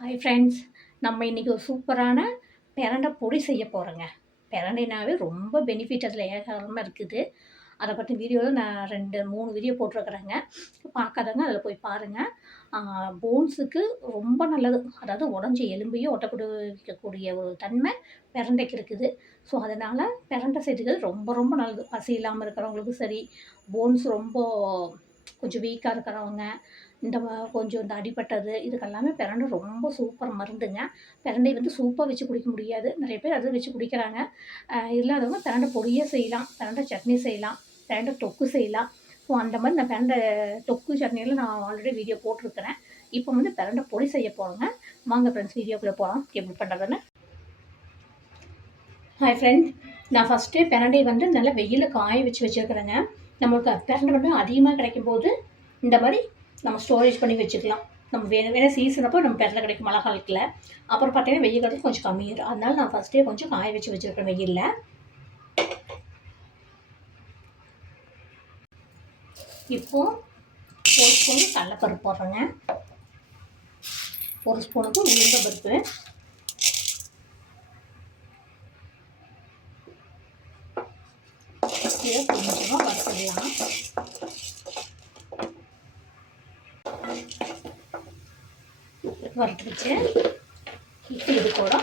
Hi friends, நம்ம இன்றைக்கி ஒரு சூப்பரான பிரண்டை பொடி செய்ய போகிறோங்க. பிரண்டைனாவே ரொம்ப பெனிஃபிட் அதில் ஏராளமாக இருக்குது. அதை பற்றி வீடியோவில் நான் 2, 3 வீடியோ போட்டிருக்கிறேங்க. பார்க்காதவங்க அதில் போய் பாருங்கள். போன்ஸுக்கு ரொம்ப நல்லது. அதாவது உடஞ்ச எலும்பையும் ஒட்டக்கூடிய ஒரு தன்மை பிரண்டைக்கு இருக்குது. ஸோ அதனால் பிரண்டை செய்கிறது ரொம்ப ரொம்ப நல்லது. பசி இல்லாமல் இருக்கிறவங்களுக்கும் சரி, போன்ஸ் ரொம்ப கொஞ்சம் வீக்காக இருக்கிறவங்க, கொஞ்சம் இந்த அடிபட்டது இதுக்கெல்லாமே பிரண்டை ரொம்ப சூப்பர் மருந்துங்க. பிரண்டை வந்து சூப்பாக வச்சு குடிக்க முடியாது. நிறைய பேர் அதை வச்சு குடிக்கிறாங்க. இல்லாதவங்க பிரண்டை பொடியே செய்யலாம், பிரண்டை சட்னி செய்யலாம், பிரண்டை தொக்கு செய்யலாம். ஸோ அந்த மாதிரி நான் பிரண்டை தொக்கு சட்னியில் நான் ஆல்ரெடி வீடியோ போட்டிருக்கிறேன். இப்போ வந்து பிரண்டை பொடி செய்ய போகிறோங்க. வாங்க ஃப்ரெண்ட்ஸ், வீடியோக்குள்ளே போகலாம் எப்படி பண்ணுறதுன்னு. ஹாய் ஃப்ரெண்ட்ஸ், நான் ஃபஸ்ட்டு பிரண்டையை வந்து நல்லா வெயிலில் காய வச்சு வச்சுருக்கிறேங்க. நம்மளுக்கு பிரண்டை வந்து அதிகமாக கிடைக்கும்போது இந்த மாதிரி நம்ம ஸ்டோரேஜ் பண்ணி வச்சுக்கலாம். நம்ம வேணும் சீசன் அப்போ நம்ம பிரண்டை கிடைக்கும் மழை காலத்தில். அப்புறம் பார்த்தீங்கன்னா வெயில் காலத்தில் கொஞ்சம் கம்மியாயிடும். அதனால நான் ஃபஸ்ட்டே கொஞ்சம் காய வச்சு வச்சுருக்கேன் வெயிலில். இப்போது 1 ஸ்பூன் கடலைப்பருப்பு போடுறேங்க. 1 ஸ்பூனுக்கு உளுந்த பருப்பு, இதை கொஞ்சமாக வறுத்துடலாம். வறுத்துருச்சு. இப்போ இது கூட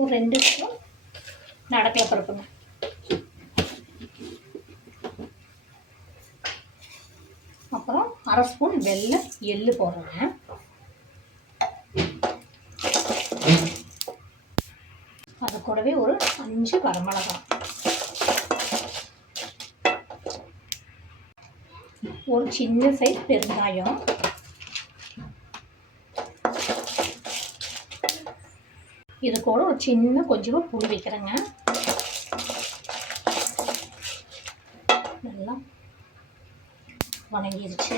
ஒரு 2 ஸ்பூன் நடக்கலை பருப்புங்க. அப்புறம் 1/2 ஸ்பூன் வெள்ளை எள்ளு போடுறேங்க. அது கூடவே ஒரு 5 வரமிளகாய், ஒரு சின்ன சைஸ் பெருங்காயம், இது கூட ஒரு சின்ன கொஞ்சமாக புளி வைக்கிறேங்க. நல்லா வணங்கிருச்சு.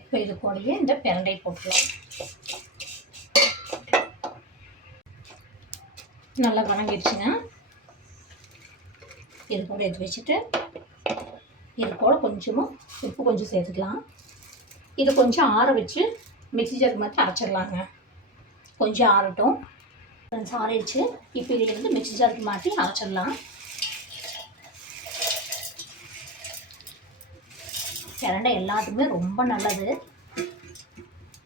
இப்போ இது கூடயே இந்த பிரண்டை போட்டுக்கலாம். நல்லா வணங்கிடுச்சுங்க. இது கூட எடுத்து வச்சுட்டு இது கூட கொஞ்சமாக உப்பு கொஞ்சம் சேர்த்துக்கலாம். இது கொஞ்சம் ஆற வச்சு மிக்ஸி ஜார் மாதிரி அரைச்சிடலாங்க. கொஞ்சம் ஆறட்டும். ஆறிடுச்சு. இப்போ இதை வந்து மிக்ஸி ஜாருக்கு மாற்றி அரைச்சிடலாம். பிரண்டை எல்லாத்துக்குமே ரொம்ப நல்லது.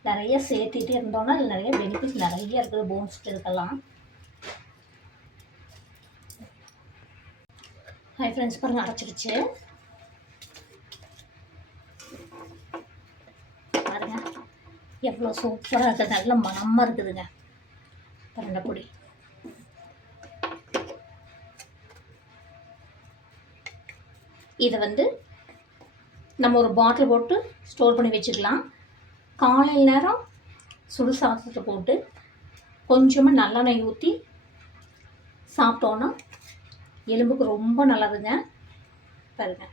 நிறைய சேர்த்துட்டே இருந்தோம்னா இதில் நிறைய பெனிஃபிட்ஸ் நிறைய இருக்குது. போன்ஸ்க்கு இதுக்கெல்லாம். ஹாய் ஃப்ரெண்ட்ஸ், பாருங்கள் அரைச்சிடுச்சு. பாருங்கள் எவ்வளோ சூப்பராக இருக்குது. நல்ல மணமாக இருக்குதுங்க பிரண்டை பொடி. இதை வந்து நம்ம ஒரு பாட்டில் போட்டு ஸ்டோர் பண்ணி வச்சுக்கலாம். காலையில் நேரம் சுடு சாதத்தை போட்டு கொஞ்சமாக நல்லெண்ணெய் ஊற்றி சாப்பிட்டோன்னா எலும்புக்கு ரொம்ப நல்லதுங்க. பாருங்க,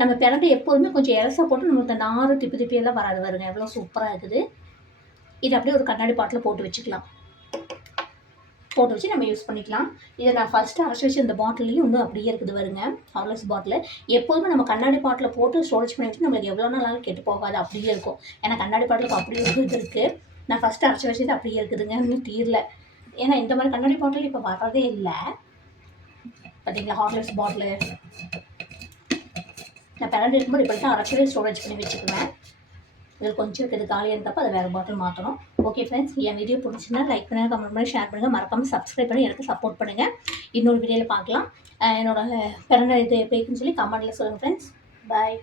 நம்ம பிரண்டை எப்போதுமே கொஞ்சம் இலசா போட்டு நம்ம இந்த நாறு திப்பியெல்லாம் வராது. வருங்க எவ்வளோ சூப்பராக இருக்குது. இது அப்படியே ஒரு கண்ணாடி பாட்டில் போட்டு வச்சுக்கலாம். போட்டு வச்சு நம்ம யூஸ் பண்ணிக்கலாம். இதை நான் ஃபஸ்ட்டு அரைச்சி வச்சு இந்த பாட்டிலையும் இன்னும் அப்படியே இருக்குது. வருங்க ஹார்லிக்ஸ் பாட்டில். எப்போதுமே நம்ம கண்ணாடி பாட்டில் போட்டு ஸ்டோரேஜ் பண்ணி வச்சு நம்மளுக்கு எவ்வளோ நாளாலும் கெட்டு போகாது. அப்படியே இருக்கும். ஏன்னா கண்ணாடி பாட்டிலுக்கு அப்படியே ஒரு இது இருக்குது. நான் ஃபஸ்ட்டு அரைச்சி வச்சது அப்படியே இருக்குதுங்க. இன்னும் தீரல. ஏன்னா இந்த மாதிரி கண்ணாடி பாட்டில் இப்போ வரதே இல்லை. பார்த்தீங்களா, ஹார்லிக்ஸ் பாட்டிலு. நான் பிரண்டை இருக்கும்போது இப்படி தான் அரைச்சி ஸ்டோரேஜ் பண்ணி வச்சுக்குவேன். இது கொஞ்சம் இருக்குது காலியாக இருந்தப்போ அதை வேறு பாட்டில் மாற்றணும். ஓகே ஃப்ரெண்ட்ஸ், என் வீடியோ பிடிச்சின்னா லைக் பண்ணுங்கள், கமெண்ட் பண்ணி, ஷேர் பண்ணுங்கள். மறக்காமல் சப்ஸ்கிரைப் பண்ணி எனக்கு சப்போர்ட் பண்ணுங்கள். இன்னொரு வீடியோவில் பார்க்கலாம். என்னோட பிரண்டை இது எப்படின்னு சொல்லி கமெண்ட்டில் சொல்லுங்கள் ஃப்ரெண்ட்ஸ். பாய்.